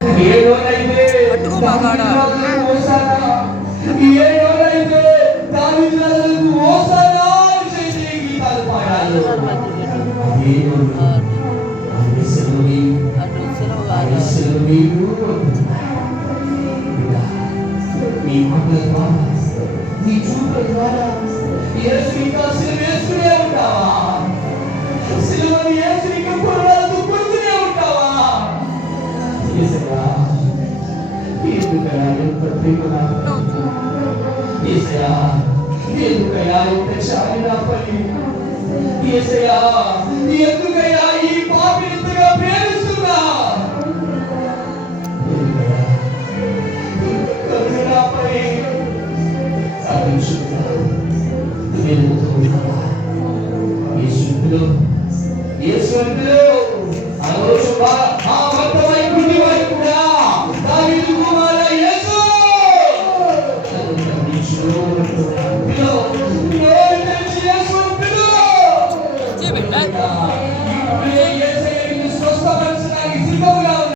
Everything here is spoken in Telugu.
పట్టుకో మాకాడ మీ మాటల ద్వారా నీ చూపుల ద్వారా యేసు ఇంకా సిలువ వేస్తూనే ఉంటావా? సిలువని యేసు ఇంకా కొరడాలతో కొడుతూనే ఉంటావా? యేసయ్యా ఎందుకయ్యా ఎంత ప్రేమ నాకు? యేసయ్యా ఎందుకయ్యా ఎంత చాలి నాపై? యేసయ్యా ఎందుకయ్యా ఈ పాపిని ఇంతగా ప్రేమిస్తున్నా? బిడ్డ